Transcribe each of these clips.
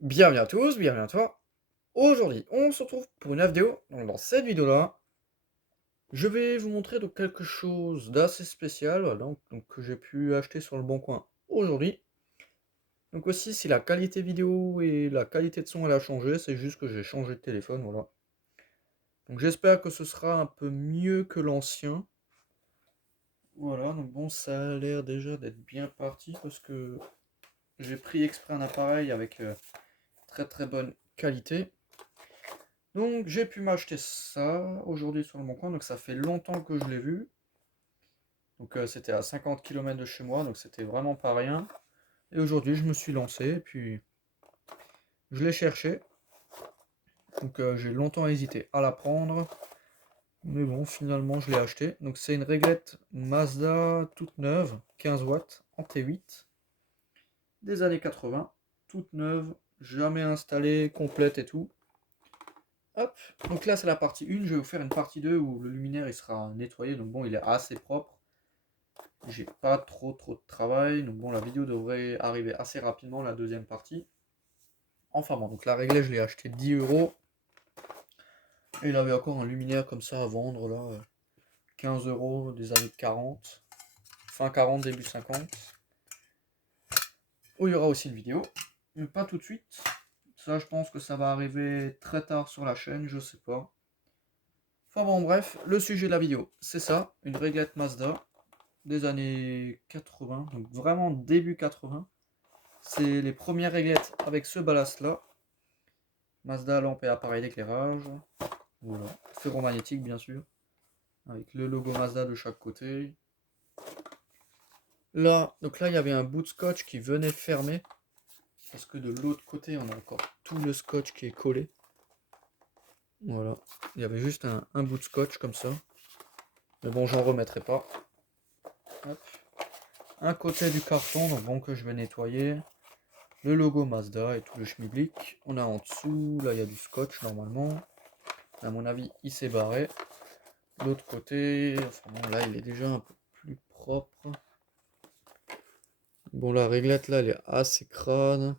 Bienvenue à tous, bienvenue à toi. Aujourd'hui, on se retrouve pour une vidéo. Donc, dans cette vidéo-là, je vais vous montrer donc quelque chose d'assez spécial, voilà, donc que j'ai pu acheter sur le Bon Coin aujourd'hui. Donc aussi, si la qualité vidéo et la qualité de son elle a changé, c'est juste que j'ai changé de téléphone, voilà. Donc j'espère que ce sera un peu mieux que l'ancien. Voilà, donc bon, ça a l'air déjà d'être bien parti parce que j'ai pris exprès un appareil avec très très bonne qualité. Donc j'ai pu m'acheter ça aujourd'hui sur le Bon Coin, donc ça fait longtemps que je l'ai vu. Donc c'était à 50 km de chez moi, donc c'était vraiment pas rien. Et aujourd'hui je me suis lancé, et puis je l'ai cherché. Donc j'ai longtemps hésité à la prendre, mais bon finalement je l'ai acheté. Donc c'est une réglette Mazda toute neuve, 15 watts en T8, des années 80, toute neuve, jamais installée, complète et tout. Hop, donc là c'est la partie 1, je vais vous faire une partie 2 où le luminaire il sera nettoyé, donc bon il est assez propre. J'ai pas trop de travail, donc bon la vidéo devrait arriver assez rapidement, la deuxième partie. Enfin bon, donc la réglée je l'ai acheté 10 €. Et il avait encore un luminaire comme ça à vendre là, 15 € des années 40, fin 40, début 50. Où il y aura aussi une vidéo, mais pas tout de suite. Ça je pense que ça va arriver très tard sur la chaîne, je sais pas. Enfin bon bref, le sujet de la vidéo, c'est ça, une réglette Mazda des années 80, donc vraiment début 80. C'est les premières réglettes avec ce ballast là. Mazda, lampe et appareil d'éclairage. Voilà. Ferromagnétique bien sûr. Avec le logo Mazda de chaque côté. Là, donc là il y avait un bout de scotch qui venait fermer. Parce que de l'autre côté on a encore tout le scotch qui est collé. Voilà. Il y avait juste un bout de scotch comme ça. Mais bon j'en remettrai pas. Hop. Un côté du carton, donc bon que je vais nettoyer. Le logo Mazda et tout le schmilblick. On a en dessous, là il y a du scotch normalement. À mon avis, il s'est barré. L'autre côté, enfin bon, là il est déjà un peu plus propre. Bon, la réglette là elle est assez crade.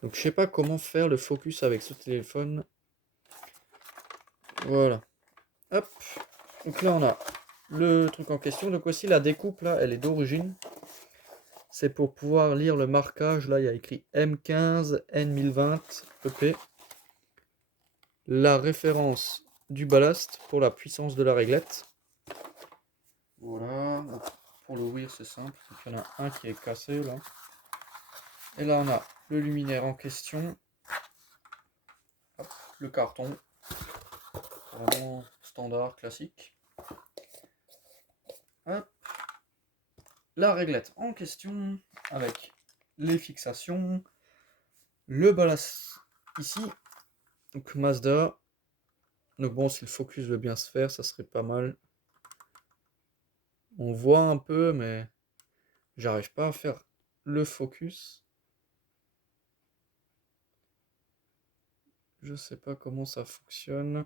Donc je sais pas comment faire le focus avec ce téléphone. Voilà. Hop. Donc là on a le truc en question. Donc aussi la découpe là, elle est d'origine. C'est pour pouvoir lire le marquage. Là il y a écrit M15 N1020 EP. La référence du ballast pour la puissance de la réglette. Voilà. Donc, pour l'ouvrir c'est simple. Donc, il y en a un qui est cassé là. Et là on a le luminaire en question. Hop, le carton. Vraiment standard, classique. Hop. La réglette en question. Avec les fixations. Le ballast ici. Donc Mazda. Donc bon, si le focus veut bien se faire, ça serait pas mal. On voit un peu, mais j'arrive pas à faire le focus. Je sais pas comment ça fonctionne.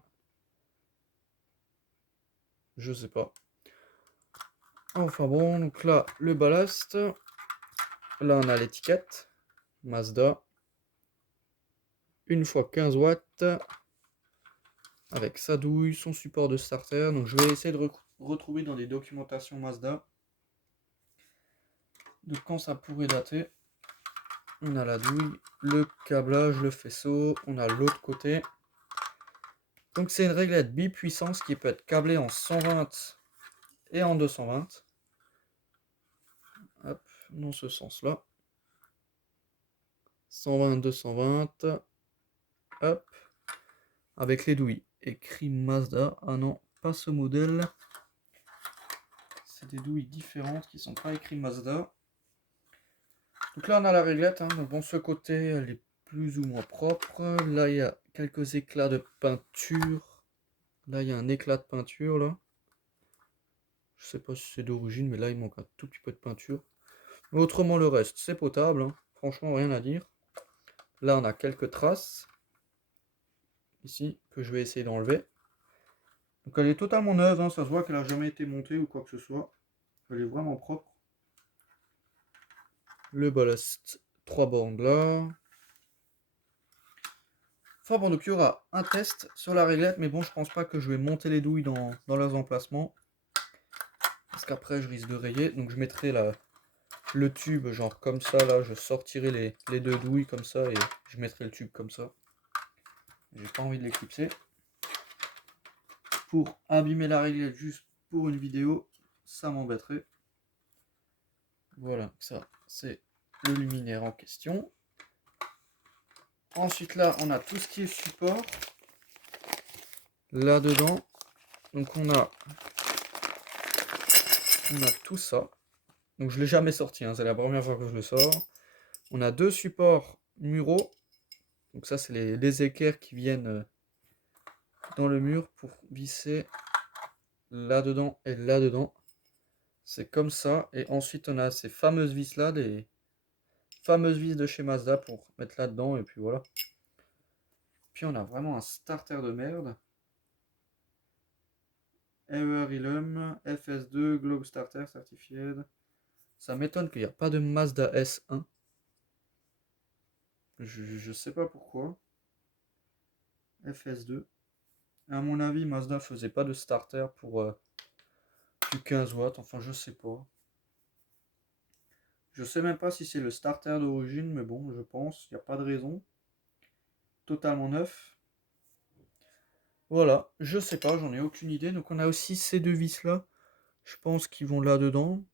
Je sais pas. Enfin bon, donc là, le ballast. Là, on a l'étiquette. Mazda. Une fois 15 watts. Avec sa douille, son support de starter. Donc je vais essayer de retrouver dans les documentations Mazda de quand ça pourrait dater. On a la douille, le câblage, le faisceau. On a l'autre côté. Donc c'est une réglette bipuissance qui peut être câblée en 120 et en 220. Hop, dans ce sens-là. 120, 220. Hop. Avec les douilles. Écrit Mazda. Ah non, pas ce modèle. C'est des douilles différentes qui sont pas écrites Mazda. Donc là on a la réglette. Donc bon, ce côté elle est plus ou moins propre. Là il y a quelques éclats de peinture. Là il y a un éclat de peinture là. Je sais pas si c'est d'origine, mais là il manque un tout petit peu de peinture. Mais autrement le reste c'est potable, hein. Franchement rien à dire. Là on a quelques traces. Ici que je vais essayer d'enlever. Donc elle est totalement neuve, hein. Ça se voit qu'elle a jamais été montée ou quoi que ce soit. Elle est vraiment propre. Le ballast, 3 bornes là. Enfin bon, donc il y aura un test sur la réglette, mais bon, je pense pas que je vais monter les douilles dans leurs emplacements. Parce qu'après, je risque de rayer. Donc je mettrai le tube, genre comme ça, là, je sortirai les deux douilles comme ça, et je mettrai le tube comme ça. J'ai pas envie de l'éclipser. Pour abîmer la réglette juste pour une vidéo, ça m'embêterait. Voilà, ça, c'est le luminaire en question. Ensuite, là, on a tout ce qui est support. Là-dedans, donc on a tout ça. Donc je ne l'ai jamais sorti, hein, c'est la première fois que je le sors. On a deux supports muraux. Donc ça, c'est les équerres qui viennent dans le mur pour visser là-dedans et là-dedans. C'est comme ça. Et ensuite, on a ces fameuses vis-là, des fameuses vis de chez Mazda pour mettre là-dedans. Et puis voilà. Puis on a vraiment un starter de merde. Ever Ilum, FS2, Globe Starter Certified. Ça m'étonne qu'il n'y a pas de Mazda S1. Je sais pas pourquoi. FS2. À mon avis, Mazda faisait pas de starter pour du 15 watts. Enfin, je sais pas. Je sais même pas si c'est le starter d'origine, mais bon, je pense. Il n'y a pas de raison. Totalement neuf. Voilà, je sais pas, j'en ai aucune idée. Donc on a aussi ces deux vis là. Je pense qu'ils vont là-dedans.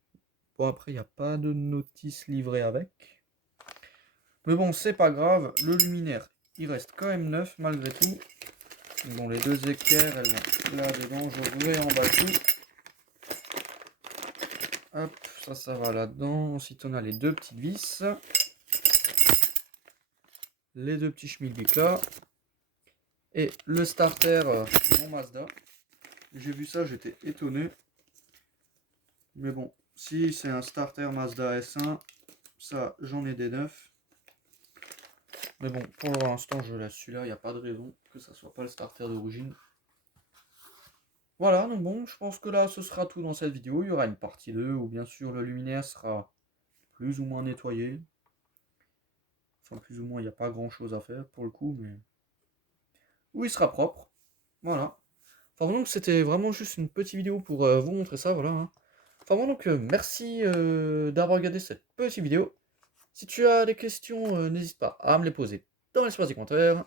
Bon, après, il n'y a pas de notice livrée avec. Mais bon, c'est pas grave. Le luminaire, il reste quand même neuf malgré tout. Bon, les deux équerres, elles vont là-dedans. Je réemballe tout. Hop, ça va là-dedans. Ensuite, on a les deux petites vis. Les deux petits schmilblick là. Et le starter mon Mazda. J'ai vu ça, j'étais étonné. Mais bon, si c'est un starter Mazda S1, ça, j'en ai des neufs. Mais bon, pour l'instant, je laisse celui-là. Il n'y a pas de raison que ça soit pas le starter d'origine. Voilà, donc bon, je pense que là, ce sera tout dans cette vidéo. Il y aura une partie 2 où bien sûr le luminaire sera plus ou moins nettoyé. Enfin, plus ou moins, il n'y a pas grand-chose à faire pour le coup, mais... où il sera propre. Voilà. Enfin bon, donc c'était vraiment juste une petite vidéo pour vous montrer ça, voilà. Hein. Enfin bon, donc merci d'avoir regardé cette petite vidéo. Si tu as des questions, n'hésite pas à me les poser dans l'espace des commentaires.